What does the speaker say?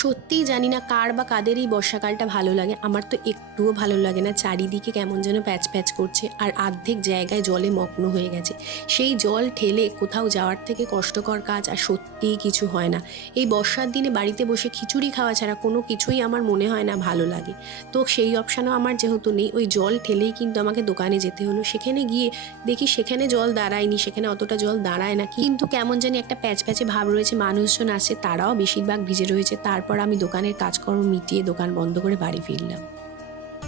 সত্যিই জানি না কার বা কাদের এই বর্ষাকালটা ভালো লাগে, আমার তো একটুও ভালো লাগে না। চারিদিকে কেমন যেন প্যাচ প্যাচ করছে, আর অর্ধেক জায়গায় জলে মগ্ন হয়ে গেছে। সেই জল ঠেলে কোথাও যাওয়ার থেকে কষ্টকর কাজ আর সত্যিই কিছু হয় না। এই বর্ষার দিনে বাড়িতে বসে খিচুড়ি খাওয়া ছাড়া কোনো কিছুই আমার মনে হয় না ভালো লাগে। তো সেই অপশানও আমার যেহেতু নেই, ওই জল ঠেলেই কিন্তু আমাকে দোকানে যেতে হলো। সেখানে গিয়ে দেখি সেখানে জল দাঁড়ায়নি, সেখানে অতটা জল দাঁড়ায় না, কিন্তু কেমন জানি একটা প্যাচ প্যাচে ভাব রয়েছে। মানুষজন আসছে, তারাও বেশিরভাগ ভিজে রয়েছে। তারপর আমি দোকানের কাজকর্ম মিটিয়ে দোকান বন্ধ করে বাড়ি ফিরলাম।